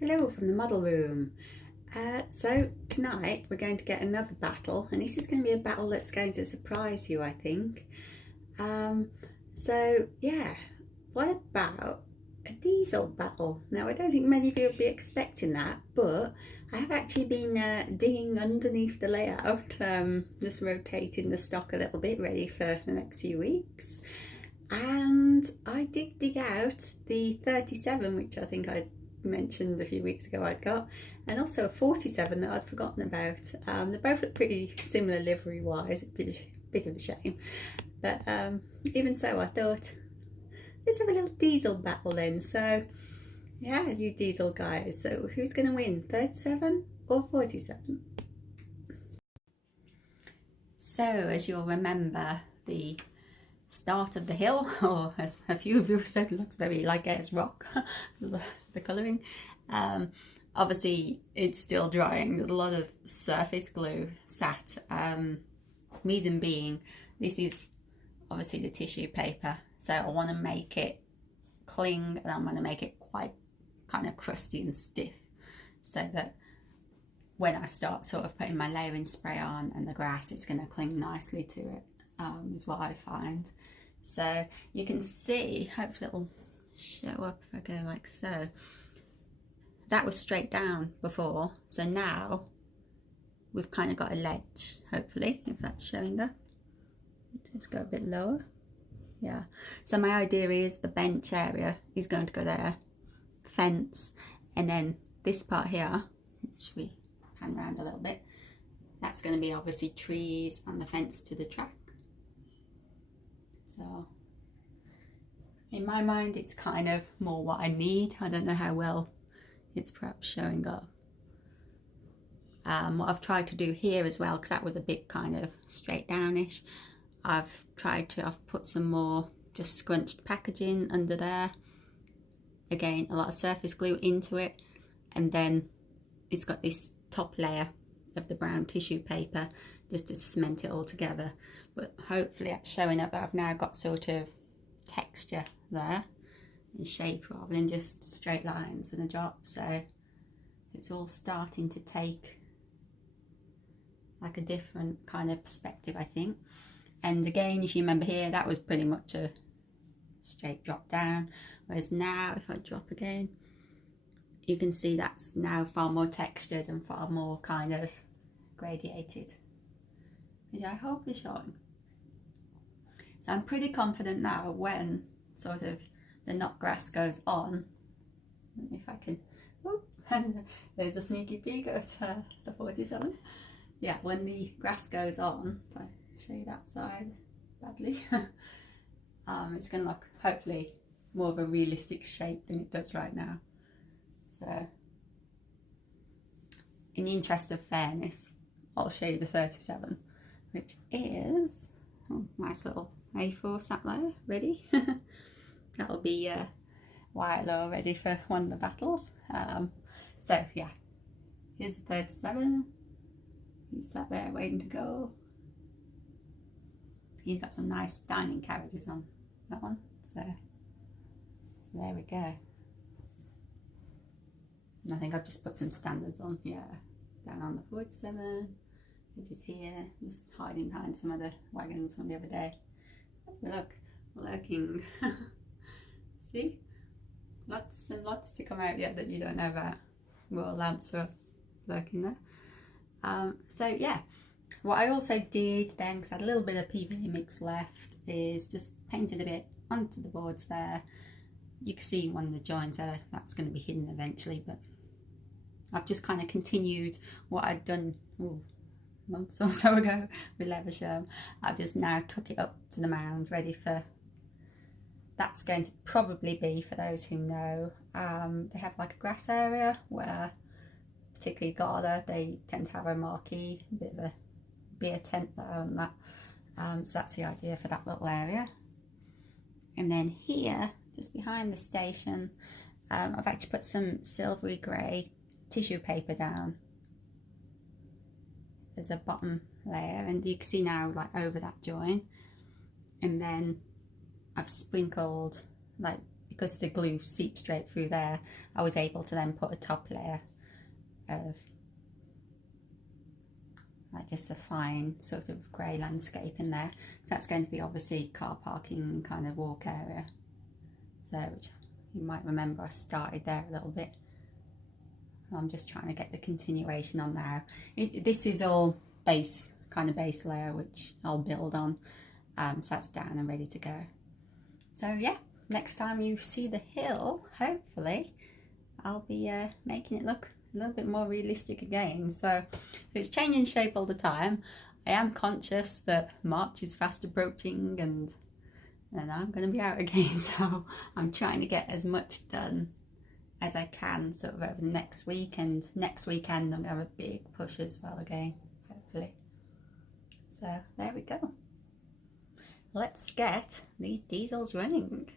Hello from the model room. So tonight we're going to get another battle, and this is going to be a battle that's going to surprise you, I think. So yeah, what about a diesel battle? Now I don't think many of you will be expecting that, but I have actually been digging underneath the layout, just rotating the stock a little bit, ready for the next few weeks. And I did dig out the 37, which I think I mentioned a few weeks ago I'd got, and also a 47 that I'd forgotten about. They both look pretty similar livery wise, bit of a shame, but even so I thought let's have a little diesel battle then. So yeah, you diesel guys, so who's going to win, 37 or 47? So as you'll remember, the start of the hill, or as a few of you said, looks very like it's rock, the colouring. Obviously it's still drying, there's a lot of surface glue sat. Reason being, this is obviously the tissue paper, so I want to make it cling, and I'm going to make it quite kind of crusty and stiff, so that when I start sort of putting my layering spray on and the grass, it's going to cling nicely to it. Is what I find. So you can see, hopefully it'll show up if I go like so. That was straight down before, so now we've kind of got a ledge, hopefully, if that's showing up. Let's go a bit lower. Yeah, so my idea is the bench area is going to go there, fence, and then this part here, which we pan around a little bit, that's going to be obviously trees and the fence to the track. So in my mind it's kind of more what I need. I don't know how well it's perhaps showing up. What I've tried to do here as well, because that was a bit kind of straight downish, I've put some more just scrunched packaging under there. Again, a lot of surface glue into it, and then it's got this top layer of the brown tissue paper just to cement it all together. But hopefully it's showing up that I've now got sort of texture there and shape rather than just straight lines and a drop. So it's all starting to take like a different kind of perspective, I think. And again, if you remember here, that was pretty much a straight drop down, whereas now if I drop again, you can see that's now far more textured and far more kind of gradiated, which I hope is showing. So I'm pretty confident now when sort of the knot grass goes on, if I can, oh, there's a sneaky peek at the 47. Yeah, when the grass goes on, if I show you that side badly, it's going to look hopefully more of a realistic shape than it does right now. So in the interest of fairness, I'll show you the 37, which is nice little A4 sat there ready. That'll be while all ready for one of the battles. So yeah, here's the 37. He's sat there waiting to go. He's got some nice dining carriages on that one, so there we go. And I think I've just put some standards on here, down on the 47, which is here, just hiding behind some of the wagons from the other day. Look, lurking. See? Lots and lots to come out yet that you don't know about. Royal Lancer lurking there. So yeah, what I also did then, because I had a little bit of PVA mix left, is just painted a bit onto the boards there. You can see one of the joins there, that's going to be hidden eventually, but I've just kind of continued what I'd done months or so ago with Leversham. I've just now took it up to the mound, ready for, that's going to probably be, for those who know, they have like a grass area where, particularly Gala, they tend to have a marquee, a bit of a beer tent there and that. So that's the idea for that little area. And then here, just behind the station, I've actually put some silvery grey tissue paper down as a bottom layer, and you can see now like over that join, and then I've sprinkled like because the glue seeps straight through there, I was able to then put a top layer of like just a fine sort of grey landscape in there. So that's going to be obviously car parking kind of walk area. So which you might remember I started there a little bit. I'm just trying to get the continuation on now. This is all base layer which I'll build on. So that's down and ready to go. So yeah, next time you see the hill, hopefully I'll be making it look a little bit more realistic again. So it's changing shape all the time. I am conscious that March is fast approaching and I'm going to be out again, so I'm trying to get as much done as I can sort of over the next week, and next weekend I'm going to have a big push as well again, hopefully. So there we go. Let's get these diesels running.